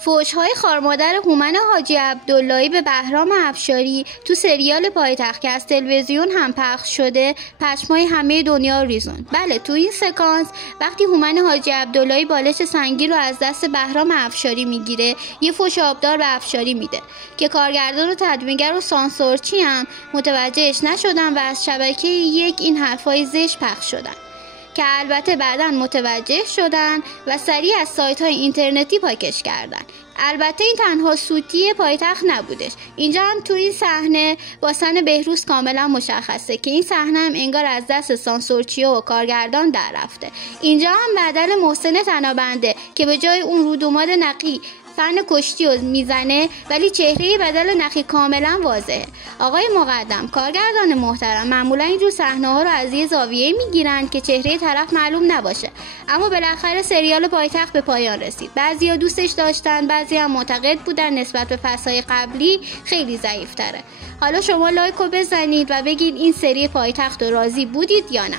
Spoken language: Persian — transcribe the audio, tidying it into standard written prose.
فحش‌های خارمادر هومن حاجی عبداللهی به بهرام افشاری تو سریال پایتخت که از تلویزیون هم پخش شده پشمای همه دنیا ریزون. بله، تو این سکانس وقتی هومن حاجی عبداللهی بالش سنگین رو از دست بهرام افشاری میگیره، یه فحش آبدار به افشاری میده که کارگردان و تدوینگر و سانسورچی هم متوجهش نشدن و از شبکه یک این حرفای زشت پخش شدن که البته بعداً متوجه شدن و سریع از سایت‌های اینترنتی پاکش کردن. البته این تنها سوتی پایتخت نبودش. اینجا هم تو این صحنه با سن بهروز کاملا مشخصه که این صحنه هم انگار از دست سانسورچیا و کارگردان در رفته. اینجا هم بدل محسن تنابنده که به جای اون رودوماد نقی فن کشتی رو میزنه ولی چهره بدل نقی کاملا واضحه. آقای مقدم، کارگردان محترم، معمولا اینجور صحنه ها رو از یه زاویه میگیرن که چهره طرف معلوم نباشه، اما بالاخره سریال پایتخت به پایان رسید. بعضیا دوستش داشتن، بعضی هم معتقد بودن نسبت به فصل‌های قبلی خیلی ضعیف‌تره. حالا شما لایک رو بزنید و بگید این سری پایتخت رو راضی بودید یا نه.